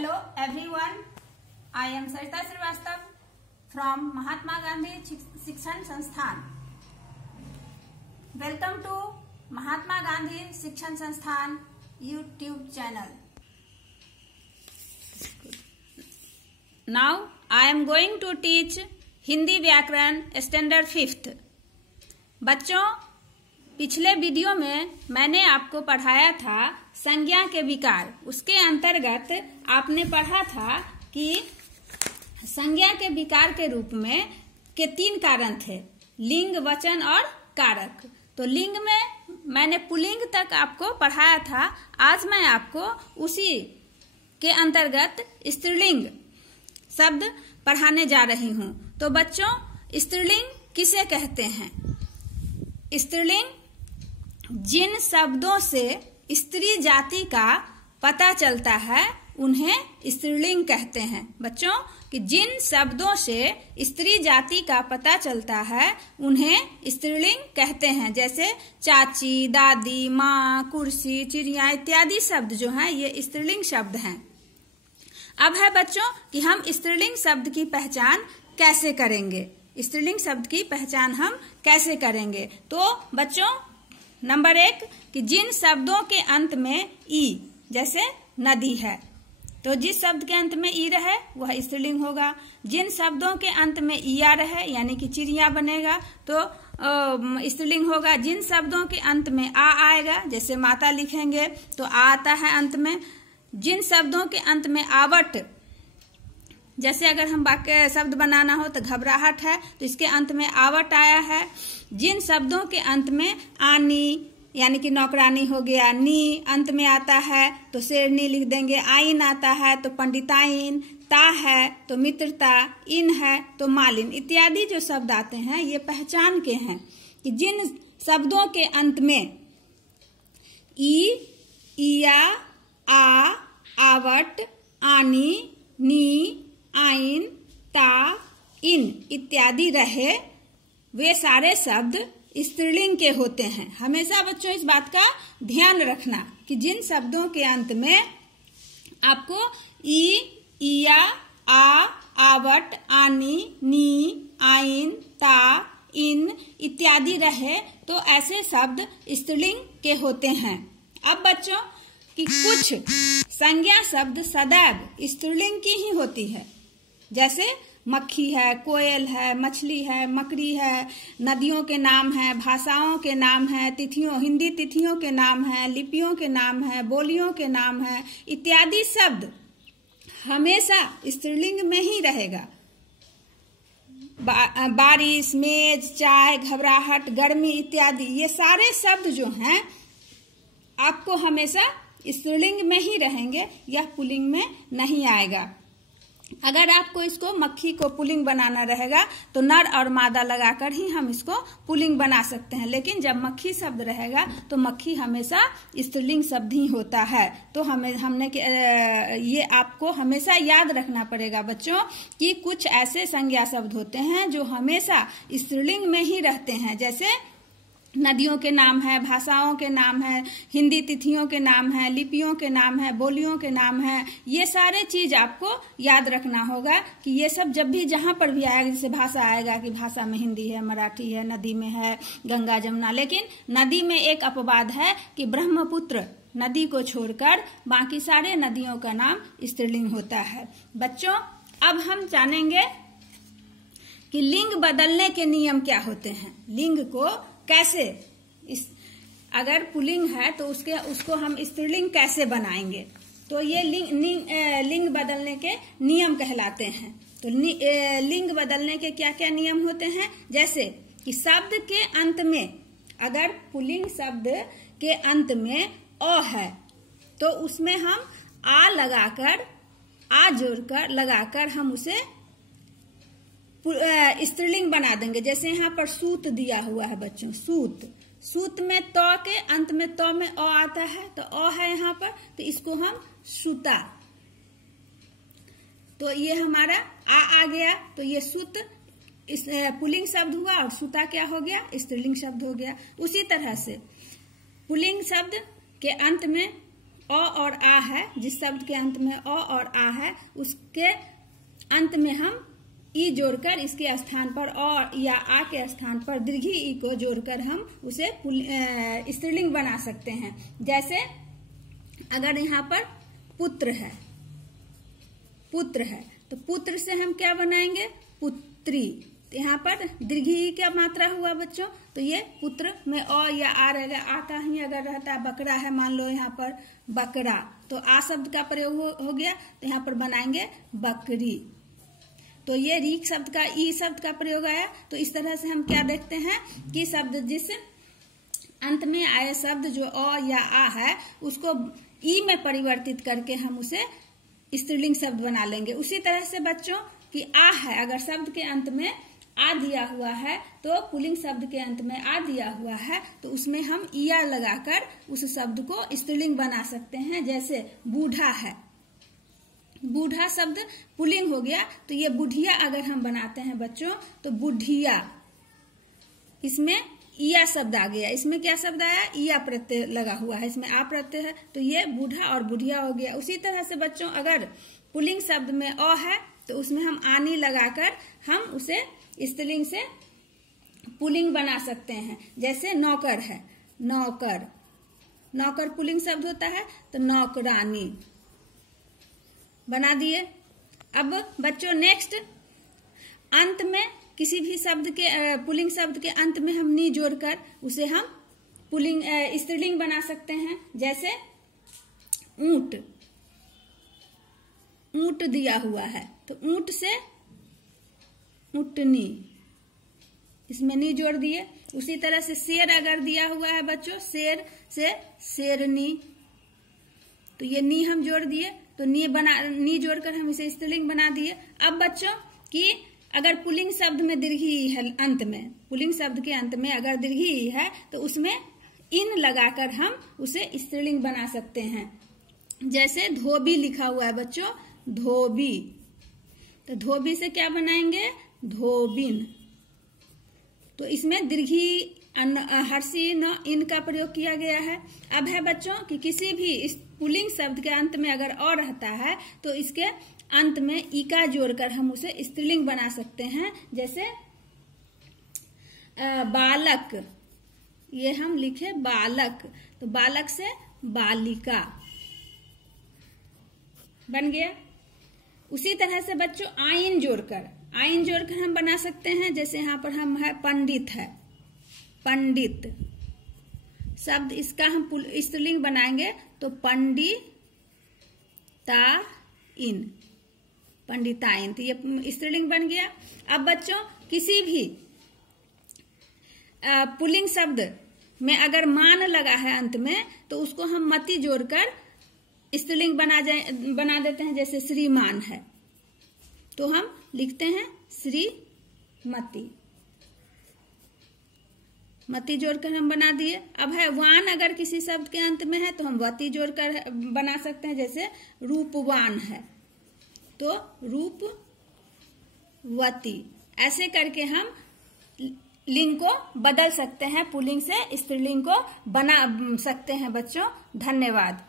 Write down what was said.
Hello everyone, I am Sarita Srivastava from Mahatma Gandhi Shikshan Sansthan. Welcome to Mahatma Gandhi Shikshan Sansthan YouTube channel. Now I am going to teach Hindi व्याकरण standard 5th। बच्चों, पिछले video में मैंने आपको पढ़ाया था संज्ञा के विकार। उसके अंतर्गत आपने पढ़ा था कि संज्ञा के विकार के रूप में के 3 कारण थे, लिंग, वचन और कारक। तो लिंग में मैंने पुल्लिंग तक आपको पढ़ाया था। आज मैं आपको उसी के अंतर्गत स्त्रीलिंग शब्द पढ़ाने जा रही हूँ। तो बच्चों, स्त्रीलिंग किसे कहते हैं? स्त्रीलिंग जिन शब्दों से स्त्री जाति का पता चलता है उन्हें स्त्रीलिंग कहते हैं। बच्चों, कि जिन शब्दों से स्त्री जाति का पता चलता है उन्हें स्त्रीलिंग कहते हैं। जैसे चाची, दादी, माँ, कुर्सी, चिड़िया इत्यादि शब्द जो हैं ये स्त्रीलिंग शब्द हैं। अब है बच्चों कि हम स्त्रीलिंग शब्द की पहचान कैसे करेंगे। स्त्रीलिंग शब्द की पहचान हम कैसे करेंगे? तो बच्चों, नंबर 1 कि जिन शब्दों के अंत में ई, जैसे नदी है, तो जिस शब्द के अंत में ई रहे वह स्त्रीलिंग होगा। जिन शब्दों के अंत में ईया रहे यानी कि चिड़िया बनेगा तो स्त्रीलिंग होगा। जिन शब्दों के अंत में आ आएगा, जैसे माता लिखेंगे तो आ आता है अंत में। जिन शब्दों के अंत में आवट, जैसे अगर हम वाक्य शब्द बनाना हो तो घबराहट है तो इसके अंत में आवट आया है। जिन शब्दों के अंत में आनी यानी कि नौकरानी हो गया, नी अंत में आता है तो शेरनी लिख देंगे। आइन आता है तो पंडिताइन, ता है तो मित्रता, इन है तो मालिन इत्यादि जो शब्द आते हैं ये पहचान के हैं कि जिन शब्दों के अंत में ई, ईया, आ, आवट, आनी, नी, आइन, ता, इन इत्यादि रहे वे सारे शब्द स्त्रीलिंग के होते हैं। हमेशा बच्चों इस बात का ध्यान रखना कि जिन शब्दों के अंत में आपको ई, ईया, आ, आवट, आनी, नी, आइन, ता, इन इत्यादि रहे तो ऐसे शब्द स्त्रीलिंग के होते हैं। अब बच्चों कि कुछ संज्ञा शब्द सदैव स्त्रीलिंग की ही होती है, जैसे मक्खी है, कोयल है, मछली है, मकड़ी है, नदियों के नाम है, भाषाओं के नाम है, तिथियों, हिंदी तिथियों के नाम है, लिपियों के नाम है, बोलियों के नाम है इत्यादि शब्द हमेशा स्त्रीलिंग में ही रहेगा। बारिश, मेज, चाय, घबराहट, गर्मी इत्यादि ये सारे शब्द जो हैं आपको हमेशा स्त्रीलिंग में ही रहेंगे, यह पुल्लिंग में नहीं आएगा। अगर आपको इसको मक्खी को पुल्लिंग बनाना रहेगा तो नर और मादा लगाकर ही हम इसको पुल्लिंग बना सकते हैं, लेकिन जब मक्खी शब्द रहेगा तो मक्खी हमेशा स्त्रीलिंग शब्द ही होता है। तो हमने ये आपको हमेशा याद रखना पड़ेगा बच्चों कि कुछ ऐसे संज्ञा शब्द होते हैं जो हमेशा स्त्रीलिंग में ही रहते हैं, जैसे नदियों के नाम है, भाषाओं के नाम है, हिंदी तिथियों के नाम है, लिपियों के नाम है, बोलियों के नाम है। ये सारे चीज आपको याद रखना होगा कि ये सब जब भी जहां पर भी आएगा, जैसे भाषा आएगा कि भाषा में हिंदी है, मराठी है, नदी में है गंगा जमुना, लेकिन नदी में एक अपवाद है कि ब्रह्मपुत्र नदी को छोड़कर बाकी सारे नदियों का नाम स्त्रीलिंग होता है। बच्चों, अब हम जानेंगे कि लिंग बदलने के नियम क्या होते हैं। लिंग को कैसे, अगर पुल्लिंग है तो उसको हम स्त्रीलिंग कैसे बनाएंगे, तो ये लिंग बदलने के नियम कहलाते हैं। तो लिंग बदलने के क्या क्या नियम होते हैं? जैसे कि शब्द के अंत में, अगर पुल्लिंग शब्द के अंत में अ है तो उसमें हम आ लगाकर, आ जोड़कर लगाकर हम उसे स्त्रीलिंग बना देंगे। जैसे यहाँ पर सूत दिया हुआ है बच्चों, सूत, सूत में त के अंत में त में अ आता है तो अ है यहाँ पर, तो इसको हम सूता, तो ये हमारा आ गया, तो ये सूत इस पुल्लिंग शब्द हुआ और सूता क्या हो गया? स्त्रीलिंग शब्द हो गया। उसी तरह से पुल्लिंग शब्द के अंत में अ और आ है, जिस शब्द के अंत में अ और आ है उसके अंत में हम ई जोड़कर इसके स्थान पर अ या आ के स्थान पर दीर्घी ई को जोड़कर हम उसे स्त्रीलिंग बना सकते हैं। जैसे अगर यहाँ पर पुत्र है तो पुत्र से हम क्या बनाएंगे? पुत्री। तो यहाँ पर दीर्घी ई क्या मात्रा हुआ बच्चों? तो ये पुत्र में अ या आ रहेगा। आ का ही अगर रहता है, बकरा है मान लो यहाँ पर बकरा, तो आ शब्द का प्रयोग हो गया, तो यहाँ पर बनाएंगे बकरी। तो ये रीक शब्द का ई शब्द का प्रयोग आया। तो इस तरह से हम क्या देखते हैं कि शब्द जिस अंत में आए शब्द जो अ या आ है उसको ई में परिवर्तित करके हम उसे स्त्रीलिंग शब्द बना लेंगे। उसी तरह से बच्चों कि आ है, अगर शब्द के अंत में आ दिया हुआ है तो पुल्लिंग शब्द के अंत में आ दिया हुआ है तो उसमें हम ईया लगाकर उस शब्द को स्त्रीलिंग बना सकते हैं। जैसे बूढ़ा है, बूढ़ा शब्द पुल्लिंग हो गया, तो ये बुढ़िया अगर हम बनाते हैं बच्चों तो बुढ़िया, इसमें ईया शब्द आ गया। इसमें क्या शब्द आया? ईया प्रत्यय लगा हुआ है, इसमें आ प्रत्यय है, तो ये बूढ़ा और बुढ़िया हो गया। उसी तरह से बच्चों अगर पुल्लिंग शब्द में अ है तो उसमें हम आनी लगाकर हम उसे स्त्रीलिंग से पुल्लिंग बना सकते हैं। जैसे नौकर है, नौकर, नौकर पुल्लिंग शब्द होता है, तो नौकरानी बना दिए। अब बच्चों नेक्स्ट, अंत में किसी भी शब्द के पुल्लिंग शब्द के अंत में हम नी जोड़कर उसे हम पुल्लिंग स्त्रीलिंग बना सकते हैं। जैसे ऊंट, ऊंट दिया हुआ है तो ऊंट से ऊंटनी, इसमें नी जोड़ दिए। उसी तरह से शेर अगर दिया हुआ है बच्चों, शेर से शेरनी, तो ये नी हम जोड़ दिए, तो नी जोड़कर हम इसे स्त्रीलिंग बना दिए। अब बच्चों कि अगर पुल्लिंग शब्द में दीर्घी है अंत में, पुल्लिंग शब्द के अंत में अगर दीर्घी है तो उसमें इन लगाकर हम उसे स्त्रीलिंग बना सकते हैं। जैसे धोबी लिखा हुआ है बच्चों, धोबी, तो धोबी से क्या बनाएंगे? धोबिन। तो इसमें दीर्घी हर्षी न इन का प्रयोग किया गया है। अब है बच्चों कि किसी भी इस पुल्लिंग शब्द के अंत में अगर अ रहता है तो इसके अंत में इका जोड़कर हम उसे स्त्रीलिंग बना सकते हैं। जैसे बालक, ये हम लिखे बालक, तो बालक से बालिका बन गया। उसी तरह से बच्चों आइन जोड़कर हम बना सकते हैं। जैसे यहाँ पर हम है पंडित है, पंडित शब्द इसका हम स्त्रीलिंग बनाएंगे तो पंडिताइन, पंडिताइन, तो ये स्त्रीलिंग बन गया। अब बच्चों किसी भी पुल्लिंग शब्द में अगर मान लगा है अंत में तो उसको हम मति जोड़कर स्त्रीलिंग बना देते हैं। जैसे श्रीमान है तो हम लिखते हैं श्रीमती, मति जोड़कर हम बना दिए। अब है वान, अगर किसी शब्द के अंत में है तो हम वती जोड़कर बना सकते हैं। जैसे रूपवान है तो रूपवती, ऐसे करके हम लिंग को बदल सकते हैं, पुल्लिंग से स्त्रीलिंग को बना सकते हैं बच्चों। धन्यवाद।